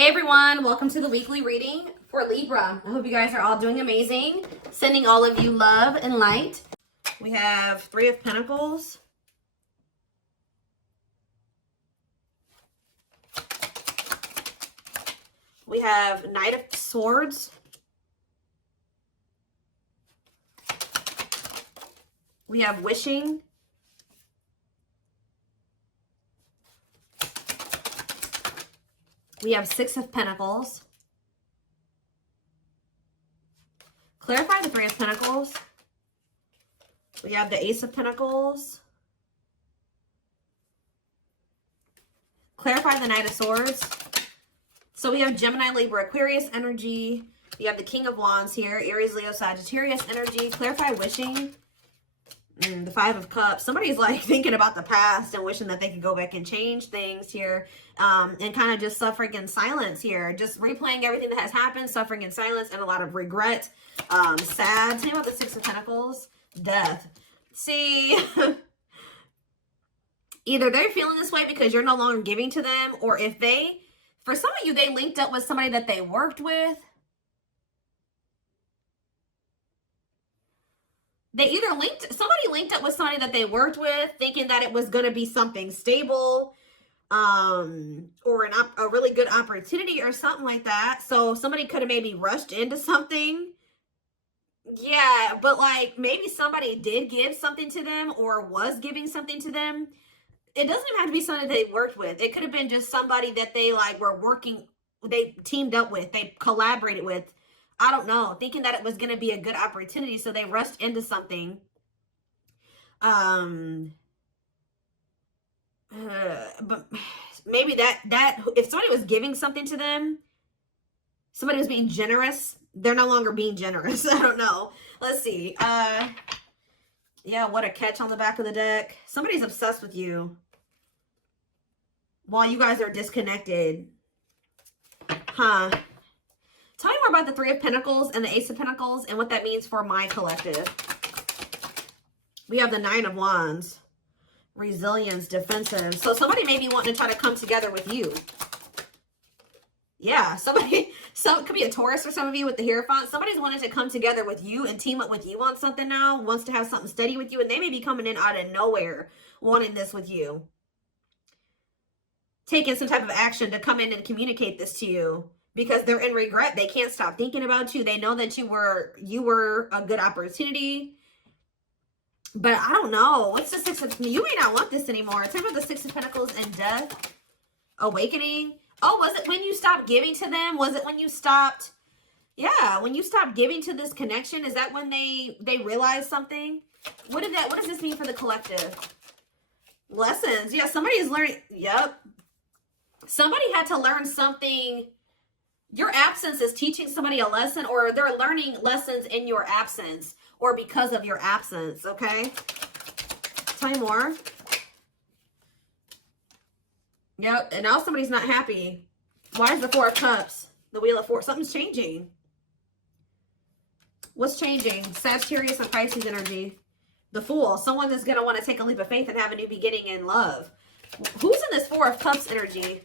Hey everyone, welcome to the weekly reading for Libra. I hope you guys are all doing amazing. Sending all of you love and light. We have Three of Pentacles. We have Knight of Swords. We have Wishing. We have Six of Pentacles. Clarify the Three of Pentacles. We have the Ace of Pentacles. Clarify the Knight of Swords. So we have Gemini, Libra, Aquarius energy. We have the King of Wands here. Aries, Leo, Sagittarius energy. Clarify Wishing. The Five of Cups. Somebody's like thinking about the past and wishing that they could go back and change things here. And kind of just suffering in silence here. Just replaying everything that has happened. Suffering in silence and a lot of regret. Sad. Tell me about the Six of Pentacles. Death. See... Either they're feeling this way because you're no longer giving to them, or if they, for some of you, they linked up with somebody that they worked with. Somebody linked up with somebody that they worked with, thinking that it was going to be something stable, or a really good opportunity or something like that. So somebody could have maybe rushed into something. Yeah, but like maybe somebody did give something to them or was giving something to them. It doesn't even have to be somebody they worked with. It could have been just somebody that they like were working, they teamed up with, they collaborated with. I don't know, thinking that it was going to be a good opportunity, so they rushed into something. But maybe that if somebody was giving something to them, somebody was being generous, they're no longer being generous. I don't know. Let's see. Yeah, what a catch on the back of the deck. Somebody's obsessed with you while you guys are disconnected. Huh. Tell me more about the Three of Pentacles and the Ace of Pentacles and what that means for my collective. We have the Nine of Wands. Resilience, defensive. So somebody may be wanting to try to come together with you. Yeah, it could be a Taurus for some of you with the Hierophant. Somebody's wanting to come together with you and team up with you on something now, wants to have something steady with you, and they may be coming in out of nowhere wanting this with you. Taking some type of action to come in and communicate this to you because they're in regret. They can't stop thinking about you. They know that you were a good opportunity. But I don't know. What's the Six of... You may not want this anymore. Tell me about the Six of Pentacles and Death. Awakening. Oh, was it when you stopped giving to them? Was it when you stopped? Yeah, when you stopped giving to this connection, is that when they realized something? What does this mean for the collective? Lessons. Yeah, somebody is learning. Yep. Somebody had to learn something. Your absence is teaching somebody a lesson, or they're learning lessons in your absence or because of your absence, okay? Tell me more. Yep, and now somebody's not happy. Why is the Four of Cups? The Wheel of Fortune. Something's changing. What's changing? Sagittarius and Pisces energy. The Fool. Someone is going to want to take a leap of faith and have a new beginning in love. Who's in this Four of Cups energy?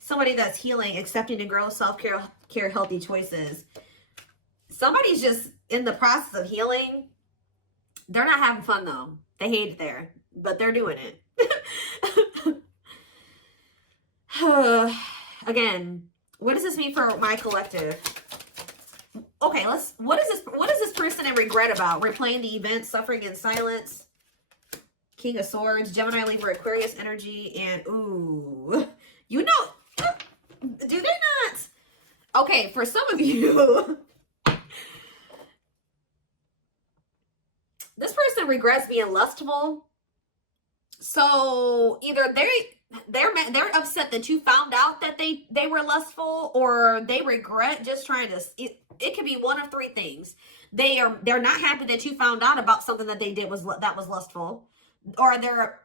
Somebody that's healing, accepting to grow, self-care, healthy choices. Somebody's just in the process of healing. They're not having fun, though. They hate it there, but they're doing it. Again, what does this mean for my collective? Okay, what is this person in regret about? Replaying the event, suffering in silence. King of Swords, Gemini, Libra, Aquarius energy, and ooh, you know, do they not? Okay, for some of you, this person regrets being lustful. So either they're upset that you found out that they were lustful, or they regret just trying to. It could be one of three things. They're not happy that you found out about something that they did that was lustful, or they're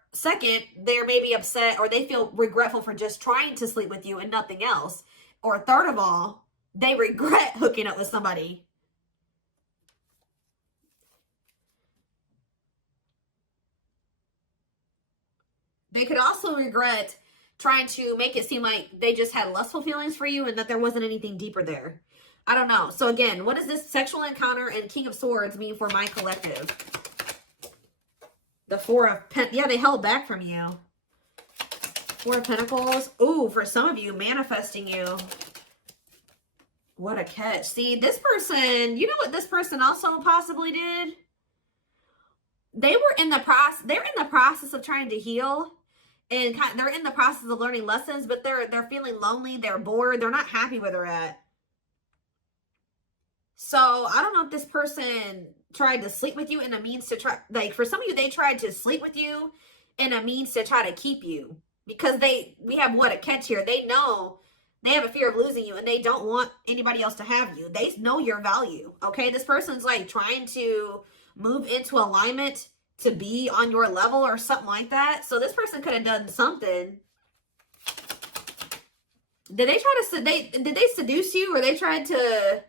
maybe upset, or they feel regretful for just trying to sleep with you and nothing else, or third of all, they regret hooking up with somebody. They could also regret trying to make it seem like they just had lustful feelings for you and that there wasn't anything deeper there. I don't know. So again, what does this sexual encounter and King of Swords mean for my collective? The Four of Pentacles. Yeah, they held back from you. Four of Pentacles. Ooh, for some of you, manifesting you. What a catch. See, this person, you know what this person also possibly did? They're in the process of trying to heal. And they're in the process of learning lessons, but they're feeling lonely, they're bored, they're not happy where they're at. So I don't know if this person tried to sleep with you in a means to try, like for some of you, they tried to sleep with you in a means to try to keep you. Because we have what a catch here. They know they have a fear of losing you and they don't want anybody else to have you. They know your value, okay? This person's like trying to move into alignment to be on your level or something like that. So this person could have done something. Did they try to, did they seduce you, or they tried to,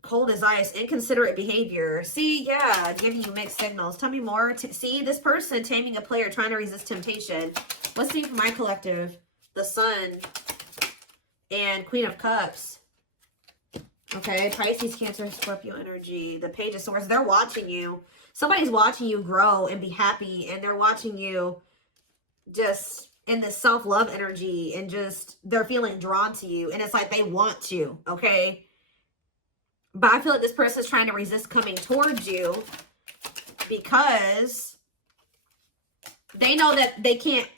cold as ice, inconsiderate behavior. See, yeah, giving you mixed signals. Tell me more. See, this person taming a player, trying to resist temptation. Let's see for my collective. The Sun and Queen of Cups. Okay, Pisces, Cancer, Scorpio energy. The Page of Swords. They're watching you. Somebody's watching you grow and be happy, and they're watching you just in this self-love energy, and just they're feeling drawn to you, and it's like they want you, okay? But I feel like this person is trying to resist coming towards you because they know that they can't,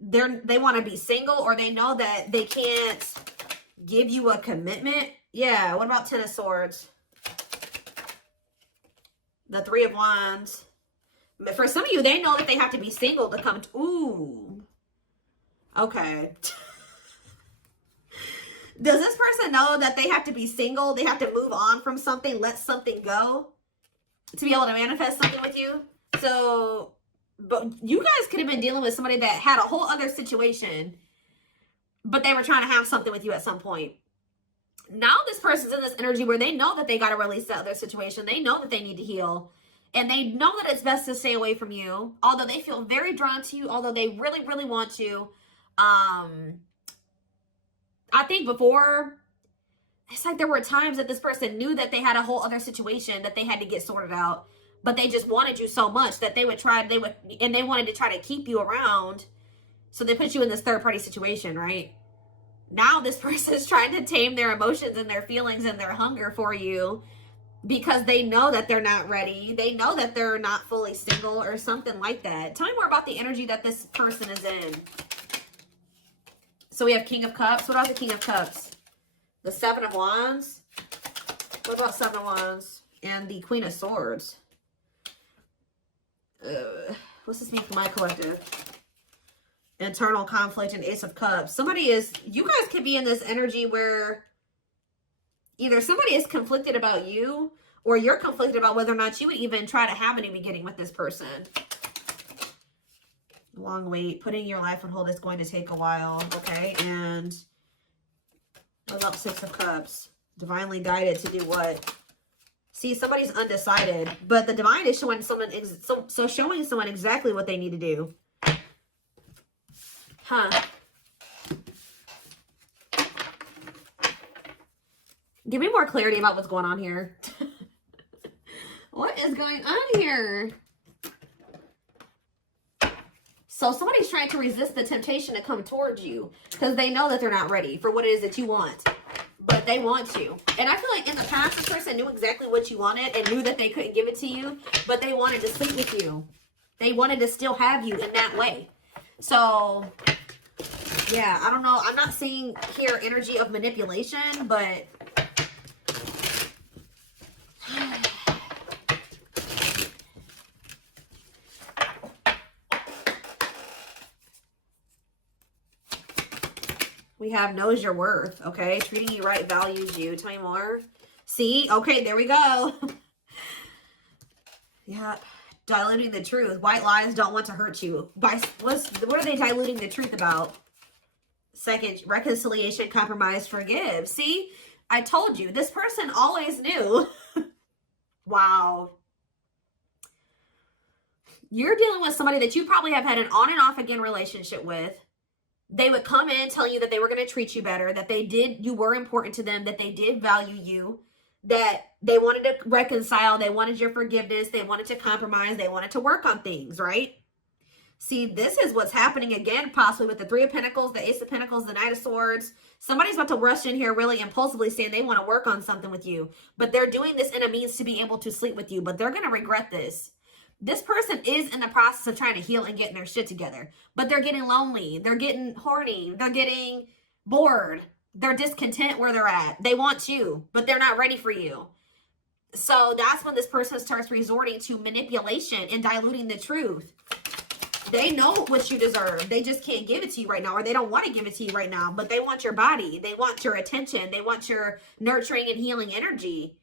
they want to be single, or they know that they can't give you a commitment. Yeah, what about Ten of Swords? The Three of Wands. But for some of you, they know that they have to be single to come to, ooh. Okay. Does this person know that they have to be single? They have to move on from something, let something go to be able to manifest something with you? So, but you guys could have been dealing with somebody that had a whole other situation, but they were trying to have something with you at some point. Now this person's in this energy where they know that they got to release that other situation. They know that they need to heal. And they know that it's best to stay away from you. Although they feel very drawn to you. Although they really, really want to. I think before, it's like there were times that this person knew that they had a whole other situation that they had to get sorted out. But they just wanted you so much that they wanted to try to keep you around. So they put you in this third party situation, right? Now this person is trying to tame their emotions and their feelings and their hunger for you because they know that they're not ready. They know that they're not fully single or something like that. Tell me more about the energy that this person is in. So we have King of Cups. What about the King of Cups? The Seven of Wands. What about Seven of Wands? And the Queen of Swords. What's this mean for my collective? Internal conflict and Ace of Cups. You guys could be in this energy where either somebody is conflicted about you, or you're conflicted about whether or not you would even try to have any beginning with this person. Long wait. Putting your life on hold is going to take a while. Okay. And what about Six of Cups? Divinely guided to do what? See, somebody's undecided, but the divine is showing someone, showing someone exactly what they need to do. Huh. Give me more clarity about what's going on here. What is going on here? So somebody's trying to resist the temptation to come towards you because they know that they're not ready for what it is that you want. But they want you. And I feel like in the past, this person knew exactly what you wanted and knew that they couldn't give it to you, but they wanted to sleep with you. They wanted to still have you in that way. So, yeah, I don't know. I'm not seeing here energy of manipulation, but we have knows your worth, okay? Treating you right, values you. Tell me more. See? Okay, there we go. Yeah. Diluting the truth. White lies don't want to hurt you. What are they diluting the truth about? Second, reconciliation, compromise, forgive. See? I told you. This person always knew. Wow. You're dealing with somebody that you probably have had an on and off again relationship with. They would come in telling you that they were going to treat you better, that you were important to them, that they did value you, that they wanted to reconcile, they wanted your forgiveness, they wanted to compromise, they wanted to work on things, right? See, this is what's happening again, possibly with the Three of Pentacles, the Ace of Pentacles, the Knight of Swords. Somebody's about to rush in here really impulsively saying they want to work on something with you, but they're doing this in a means to be able to sleep with you, but they're going to regret this. This person is in the process of trying to heal and getting their shit together, but they're getting lonely. They're getting horny. They're getting bored. They're discontent where they're at. They want you, but they're not ready for you. So that's when this person starts resorting to manipulation and diluting the truth. They know what you deserve. They just can't give it to you right now, or they don't want to give it to you right now, but they want your body. They want your attention. They want your nurturing and healing energy.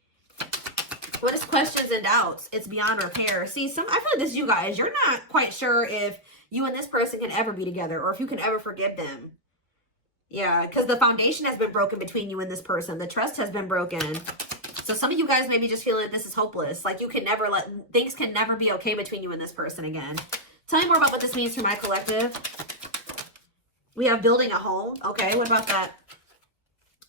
What is questions and doubts? It's beyond repair. See, I feel like this is you guys. You're not quite sure if you and this person can ever be together or if you can ever forgive them. Yeah, because the foundation has been broken between you and this person. The trust has been broken. So some of you guys may be just feeling that this is hopeless. Like you can never things can never be okay between you and this person again. Tell me more about what this means for my collective. We have building a home. Okay, what about that?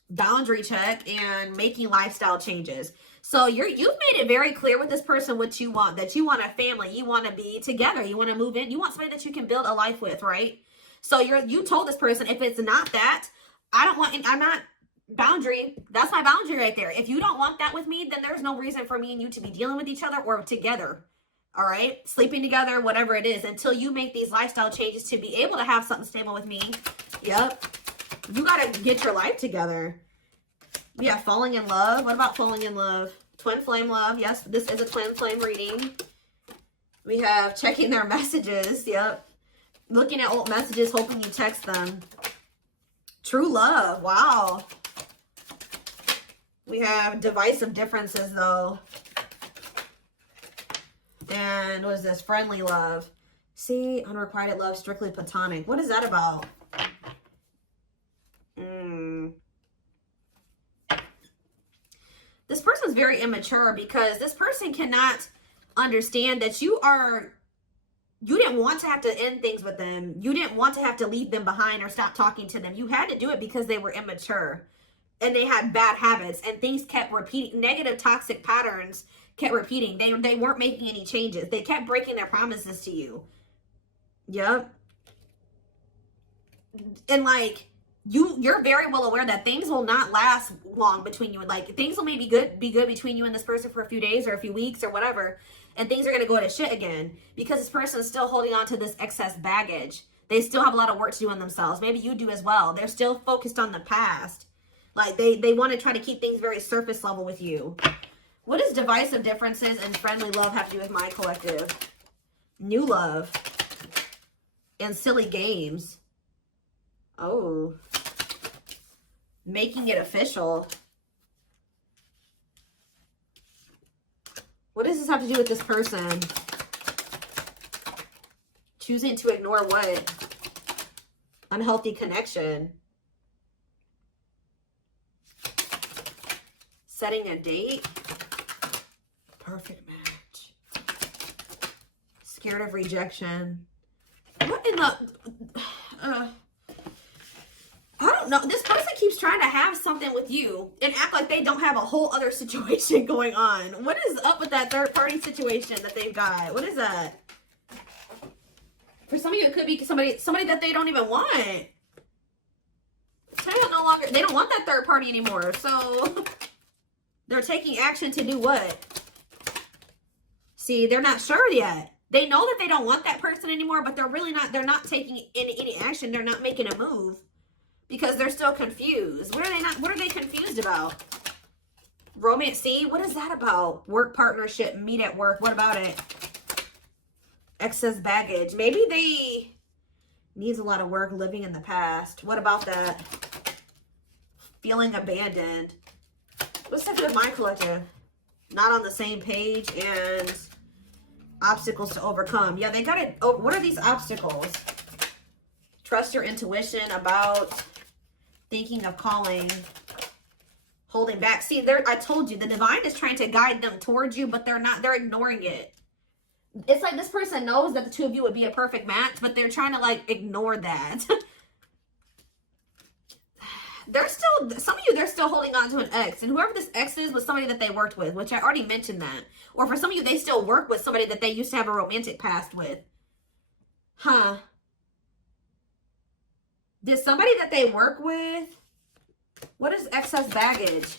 Boundary check and making lifestyle changes. So you've made it very clear with this person what you want, that you want a family, you want to be together, you want to move in, you want somebody that you can build a life with, right? So you told this person, if it's not that, I'm not boundary. That's my boundary right there. If you don't want that with me, then there's no reason for me and you to be dealing with each other or together. All right, sleeping together, whatever it is, until you make these lifestyle changes to be able to have something stable with me. Yep, you got to get your life together. Yeah, falling in love. What about falling in love? Twin flame love. Yes, this is a twin flame reading. We have checking their messages. Yep. Looking at old messages, hoping you text them. True love. Wow. We have divisive differences, though. And what is this? Friendly love. See, unrequited love, strictly platonic. What is that about? This person's very immature because this person cannot understand that you didn't want to have to end things with them. You didn't want to have to leave them behind or stop talking to them. You had to do it because they were immature and they had bad habits and things kept repeating. Negative toxic patterns kept repeating. They weren't making any changes. They kept breaking their promises to you. Yep. And like, you're very well aware that things will not last long between you. Like things will maybe be good between you and this person for a few days or a few weeks or whatever, and things are going to go to shit again because this person is still holding on to this excess baggage. They still have a lot of work to do on themselves. Maybe you do as well. They're still focused on the past. Like they want to try to keep things very surface level with you. What does divisive differences and friendly love have to do with my collective? New love and silly games. Oh, making it official. What does this have to do with this person? Choosing to ignore what? Unhealthy connection. Setting a date. Perfect match. Scared of rejection. What in the... I don't know. This person keeps trying to have something with you and act like they don't have a whole other situation going on. What is up with that third party situation that they've got? What is that? For some of you, it could be somebody that they don't even want. They don't want that third party anymore. So they're taking action to do what? See, they're not sure yet. They know that they don't want that person anymore, but they're not taking any action. They're not making a move. Because they're still confused. What are they confused about? Romance, see? What is that about? Work partnership, meet at work. What about it? Excess baggage. Maybe they needs a lot of work living in the past. What about that? Feeling abandoned. What's that with my collective? Not on the same page and obstacles to overcome. Yeah, they got it. Oh, what are these obstacles? Trust your intuition about... Thinking of calling, holding back. See, I told you, the divine is trying to guide them towards you, but they're not. They're ignoring it. It's like this person knows that the two of you would be a perfect match, but they're trying to like ignore that. They're still, some of you, they're still holding on to an ex. And whoever this ex is was somebody that they worked with, which I already mentioned that. Or for some of you, they still work with somebody that they used to have a romantic past with. Huh. Did somebody that they work with, what is excess baggage?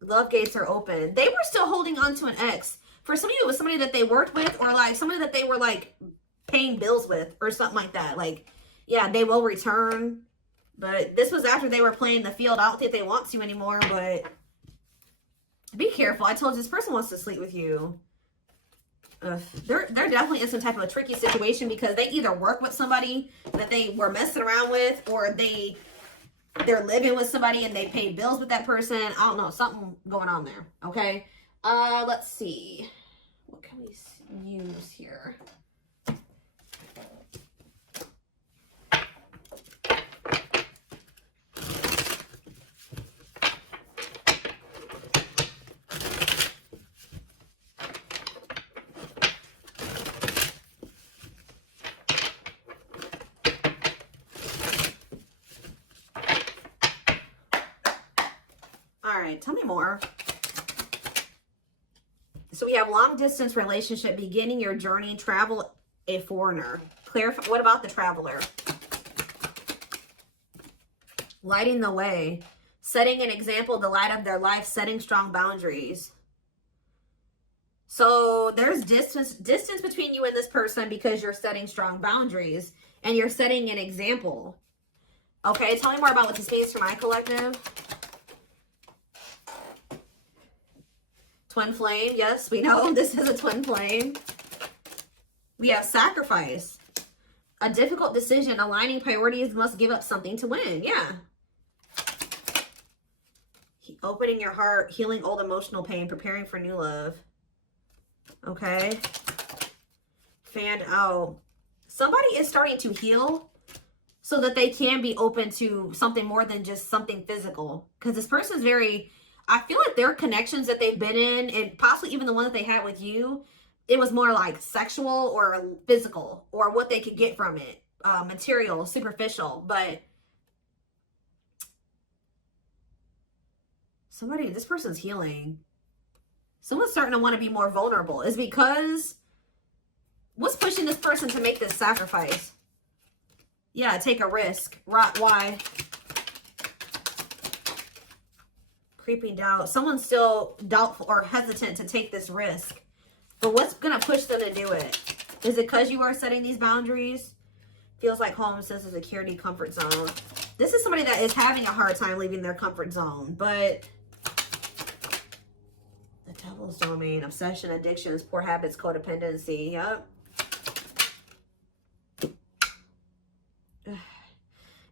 Love gates are open. They were still holding on to an ex. For some of you, it was somebody that they worked with, or like somebody that they were like paying bills with or something like that. Like, yeah, they will return. But this was after they were playing the field. I don't think they want to anymore, but be careful. I told you, this person wants to sleep with you. They're definitely in some type of a tricky situation because they either work with somebody that they were messing around with, or they're living with somebody and they pay bills with that person. I don't know, something going on there. Okay. Let's see. What can we use here? All right, tell me more. So we have long distance relationship, beginning your journey, travel, a foreigner. Clarify, what about the traveler? Lighting the way, setting an example, the light of their life, setting strong boundaries. So there's distance between you and this person because you're setting strong boundaries and you're setting an example. Okay, tell me more about what this means for my collective. Twin flame, yes, we know this is a twin flame. We have sacrifice. A difficult decision, aligning priorities, must give up something to win. Yeah. Opening your heart, healing old emotional pain, preparing for new love. Okay. Fan out. Somebody is starting to heal so that they can be open to something more than just something physical. Because this person's very, I feel like their connections that they've been in, and possibly even the one that they had with you, it was more like sexual or physical, or what they could get from it. Material, superficial. But somebody, this person's healing. Someone's starting to want to be more vulnerable. Is because what's pushing this person to make this sacrifice? Yeah, take a risk. Why? Creeping doubt. Someone's still doubtful or hesitant to take this risk. But what's going to push them to do it? Is it because you are setting these boundaries? Feels like home, sense of security, comfort zone. This is somebody that is having a hard time leaving their comfort zone. But the devil's domain, obsession, addictions, poor habits, codependency. Yep.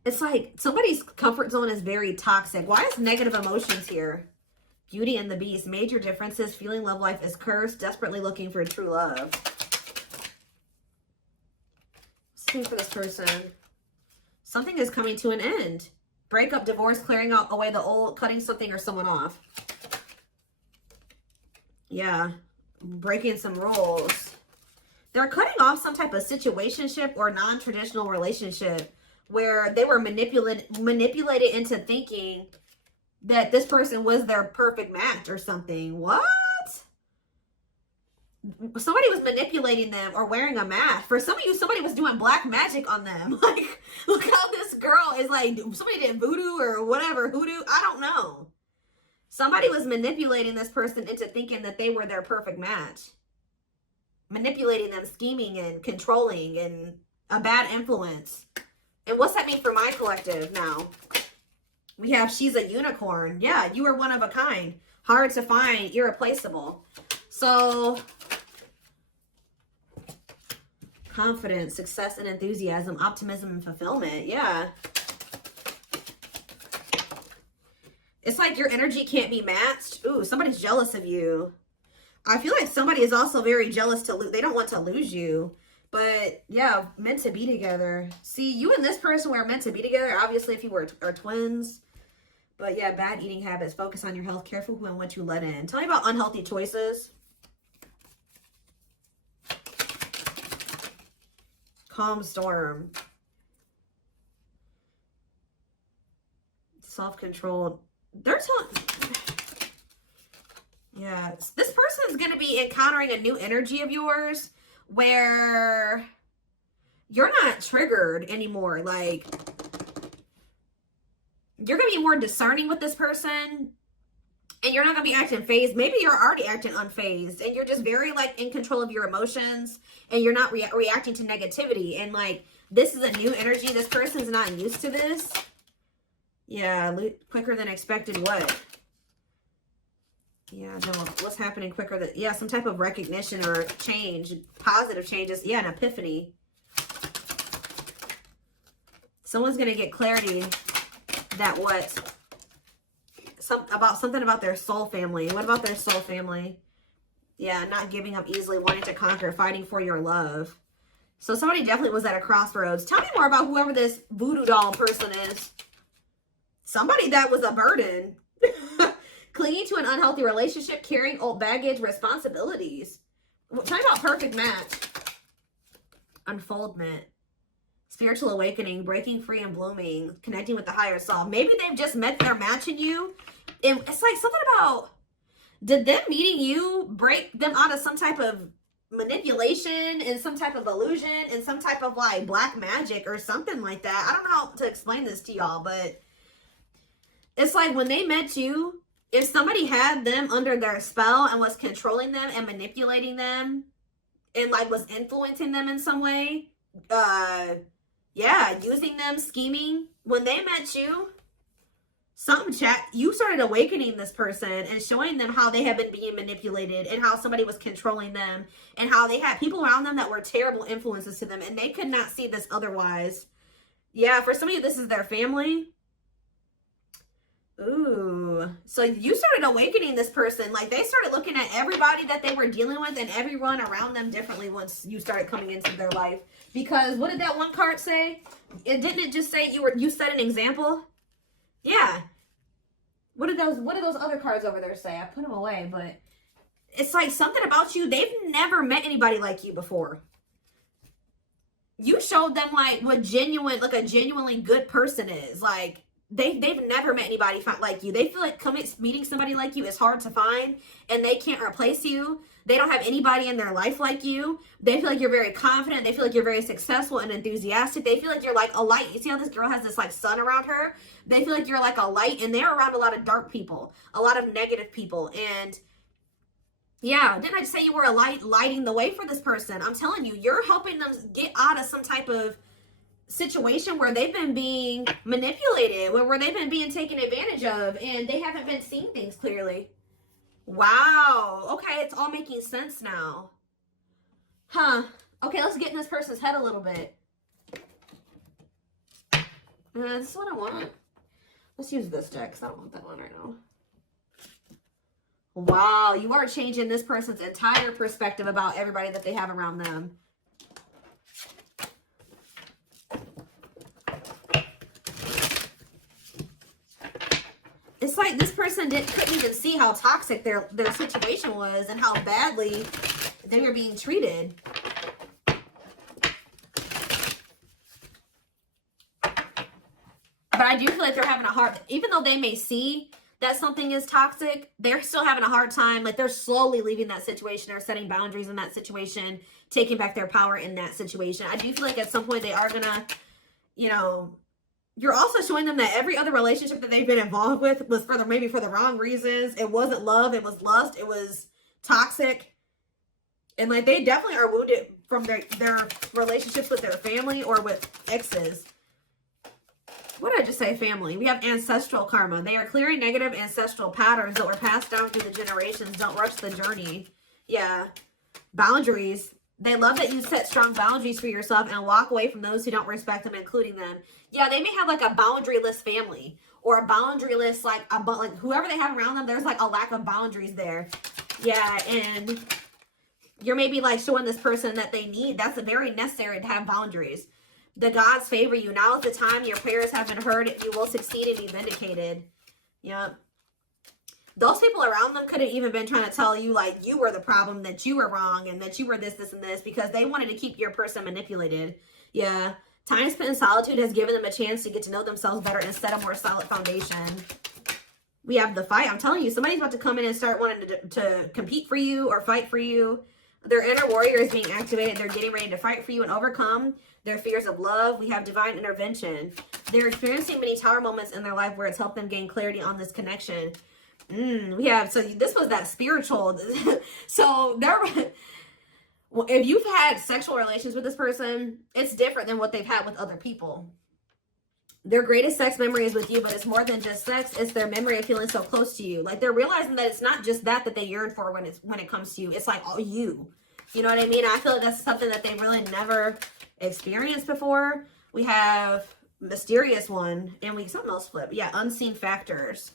It's like somebody's comfort zone is very toxic. Why is negative emotions here? Beauty and the Beast. Major differences. Feeling love life is cursed. Desperately looking for true love. Same for this person. Something is coming to an end. Breakup, divorce, clearing out away the old, cutting something or someone off. Yeah. Breaking some rules. They're cutting off some type of situationship or non-traditional relationship where they were manipulated into thinking that this person was their perfect match or something. What? Somebody was manipulating them or wearing a mask. For some of you, somebody was doing black magic on them. Like, look how this girl is like, somebody did voodoo or whatever, hoodoo. I don't know. Somebody was manipulating this person into thinking that they were their perfect match. Manipulating them, scheming and controlling and a bad influence. And what's that mean for my collective now? We have she's a unicorn. Yeah, you are one of a kind. Hard to find, irreplaceable. So, confidence, success and enthusiasm, optimism and fulfillment. Yeah. It's like your energy can't be matched. Ooh, somebody's jealous of you. I feel like somebody is also very jealous to lose. They don't want to lose you. But yeah, meant to be together. See, you and this person were meant to be together. Obviously, if you are twins. But yeah, bad eating habits. Focus on your health. Careful who and what you let in. Tell me about unhealthy choices. Calm storm. Self-controlled. They're telling... Yeah, this person is going to be encountering a new energy of yours where you're not triggered anymore. Like, you're going to be more discerning with this person, and you're not going to be acting phased. Maybe you're already acting unfazed, and you're just very, like, in control of your emotions, and you're not reacting to negativity. And, like, this is a new energy. This person's not used to this. Yeah, quicker than expected. What? Yeah, no, what's happening quicker than... Yeah, some type of recognition or change. Positive changes. Yeah, an epiphany. Someone's going to get clarity that what... something about their soul family. What about their soul family? Yeah, not giving up easily, wanting to conquer, fighting for your love. So somebody definitely was at a crossroads. Tell me more about whoever this voodoo doll person is. Somebody that was a burden. Clinging to an unhealthy relationship, carrying old baggage, responsibilities. Tell me about perfect match. Unfoldment. Spiritual awakening, breaking free and blooming, connecting with the higher self. Maybe they've just met their match in you. And it's like something about, did them meeting you break them out of some type of manipulation and some type of illusion and some type of like black magic or something like that? I don't know how to explain this to y'all, but it's like when they met you, if somebody had them under their spell and was controlling them and manipulating them and like was influencing them in some way, yeah, using them, scheming, when they met you, you started awakening this person and showing them how they had been being manipulated and how somebody was controlling them and how they had people around them that were terrible influences to them and they could not see this otherwise. Yeah, for some of you, this is their family. Ooh, so you started awakening this person. Like they started looking at everybody that they were dealing with and everyone around them differently once you started coming into their life. Because what did that one card say? Didn't it just say you set an example? Yeah. What did those other cards over there say? I put them away, but it's like something about you. They've never met anybody like you before. You showed them like what a genuinely good person is. Like they've never met anybody like you. They feel like meeting somebody like you is hard to find and they can't replace you. They don't have anybody in their life like you. They feel like you're very confident. They feel like you're very successful and enthusiastic. They feel like you're like a light. You see how this girl has this like sun around her? They feel like you're like a light and they're around a lot of dark people, a lot of negative people. And yeah, didn't I just say you were a light, lighting the way for this person? I'm telling you, you're helping them get out of some type of situation where they've been being manipulated, where they've been being taken advantage of, and they haven't been seeing things clearly. Wow. Okay, it's all making sense now. Huh. Okay, let's get in this person's head a little bit. This is what I want. Let's use this deck because I don't want that one right now. Wow, you are changing this person's entire perspective about everybody that they have around them. It's like this person couldn't even see how toxic their situation was and how badly they were being treated. But I do feel like they're having a hard, even though they may see that something is toxic, they're still having a hard time. Like they're slowly leaving that situation or setting boundaries in that situation, taking back their power in that situation. I do feel like at some point they are gonna, you know, you're also showing them that every other relationship that they've been involved with was maybe for the wrong reasons. It wasn't love, it was lust, it was toxic. And like they definitely are wounded from their relationships with their family or with exes. What did I just say? Family. We have ancestral karma. They are clearing negative ancestral patterns that were passed down through the generations. Don't rush the journey. Yeah. Boundaries. They love that you set strong boundaries for yourself and walk away from those who don't respect them, including them. Yeah, they may have like a boundaryless family or a boundaryless, like whoever they have around them, there's like a lack of boundaries there. Yeah, and you're maybe like showing this person that they need. That's very necessary to have boundaries. The gods favor you. Now is the time your prayers have been heard. You will succeed and be vindicated. Yep. Those people around them could have even been trying to tell you like you were the problem, that you were wrong, and that you were this, and this, because they wanted to keep your person manipulated. Yeah. Time spent in solitude has given them a chance to get to know themselves better and set a more solid foundation. We have the fight. I'm telling you, somebody's about to come in and start wanting to compete for you or fight for you. Their inner warrior is being activated. They're getting ready to fight for you and overcome their fears of love. We have divine intervention. They're experiencing many tower moments in their life where it's helped them gain clarity on this connection. We have, so this was that spiritual. So if you've had sexual relations with this person, it's different than what they've had with other people. Their greatest sex memory is with you, but it's more than just sex. It's their memory of feeling so close to you. Like, they're realizing that it's not just that they yearn for when it comes to you. It's like all you. You know what I mean? I feel like that's something that they really never experienced before. We have mysterious one, and something else flip. Yeah, unseen factors.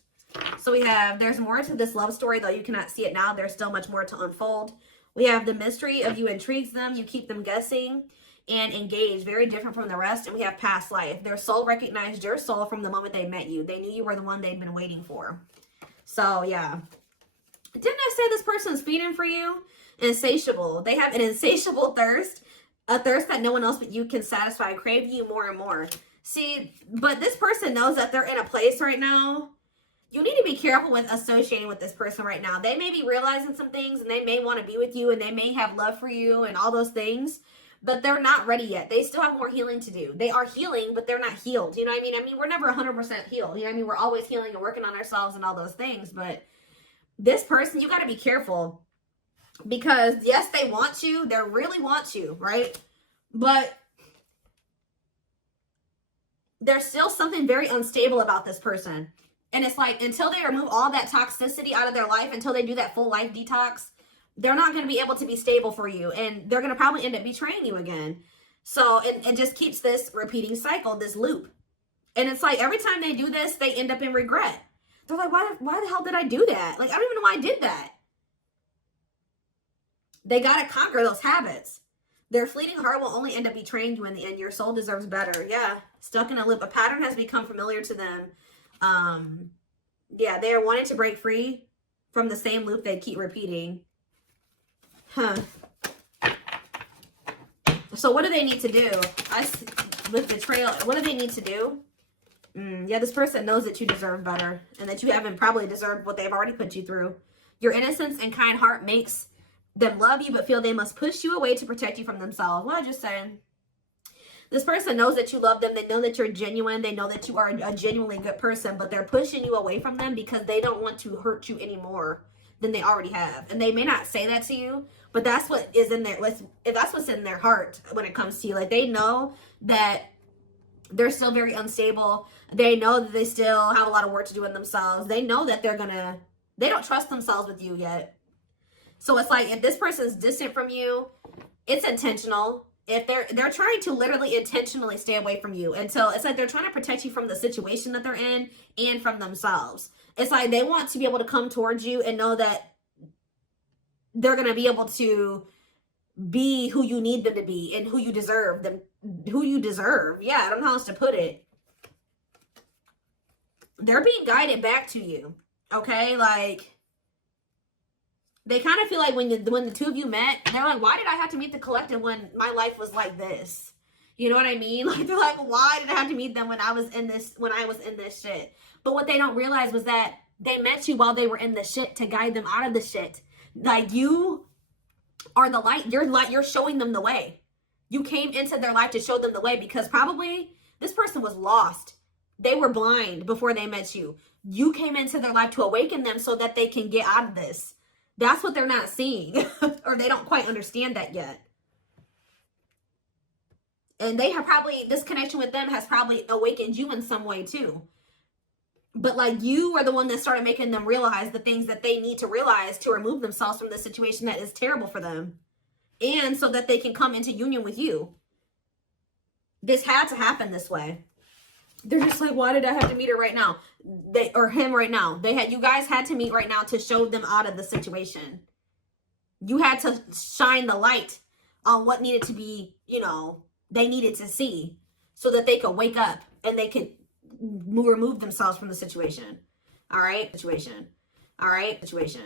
So we have, there's more to this love story, though you cannot see it now. There's still much more to unfold. We have the mystery of you intrigues them. You keep them guessing and engaged, very different from the rest. And we have past life. Their soul recognized your soul from the moment they met you. They knew you were the one they'd been waiting for. So yeah, didn't I say this person's feeding for you? Insatiable. They have an insatiable thirst, a thirst that no one else but you can satisfy, craving you more and more. See, but this person knows that they're in a place right now. You need to be careful with associating with this person right now. They may be realizing some things, and they may want to be with you, and they may have love for you and all those things, but they're not ready yet. They still have more healing to do. They are healing, but they're not healed. You know what I mean? I mean, we're never 100% healed. You know what I mean? We're always healing and working on ourselves and all those things, but this person, you got to be careful, because yes, they want you. They really want you, right? But there's still something very unstable about this person. And it's like, until they remove all that toxicity out of their life, until they do that full life detox, they're not going to be able to be stable for you. And they're going to probably end up betraying you again. So it just keeps this repeating cycle, this loop. And it's like, every time they do this, they end up in regret. They're like, why the hell did I do that? Like, I don't even know why I did that. They got to conquer those habits. Their fleeting heart will only end up betraying you in the end. Your soul deserves better. Yeah. Stuck in a loop. A pattern has become familiar to them. Yeah, they are wanting to break free from the same loop they keep repeating. So what do they need to do? With betrayal, what do they need to do? Yeah, this person knows that you deserve better, and that you haven't probably deserved what they've already put you through. Your innocence and kind heart makes them love you, but feel they must push you away to protect you from themselves. What I just saying. This person knows that you love them. They know that you're genuine. They know that you are a genuinely good person, but they're pushing you away from them because they don't want to hurt you any more than they already have. And they may not say that to you, but that's what is in there. That's what's in their heart when it comes to you. Like, they know that they're still very unstable. They know that they still have a lot of work to do in themselves. They know that they don't trust themselves with you yet. So it's like, if this person's distant from you, it's intentional. If they're trying to literally intentionally stay away from you until it's like they're trying to protect you from the situation that they're in and from themselves. It's like they want to be able to come towards you and know that they're going to be able to be who you need them to be and who you deserve them, who you deserve. Yeah, I don't know how else to put it. They're being guided back to you. Okay, like, they kind of feel like when the two of you met, they're like, why did I have to meet the collective when my life was like this? You know what I mean? Like, they're like, why did I have to meet them when I was in this shit? But what they don't realize was that they met you while they were in the shit to guide them out of the shit. Like, you are the light. You're showing them the way. You came into their life to show them the way, because probably this person was lost. They were blind before they met you. You came into their life to awaken them so that they can get out of this. That's what they're not seeing, or they don't quite understand that yet. And they have probably, this connection with them has probably awakened you in some way too. But like, you are the one that started making them realize the things that they need to realize to remove themselves from the situation that is terrible for them. And so that they can come into union with you. This had to happen this way. They're just like, why did I have to meet her right now? Or him right now. You guys had to meet right now to show them out of the situation. You had to shine the light on what needed to be, they needed to see, so that they could wake up and they could remove themselves from the situation. All right? Situation.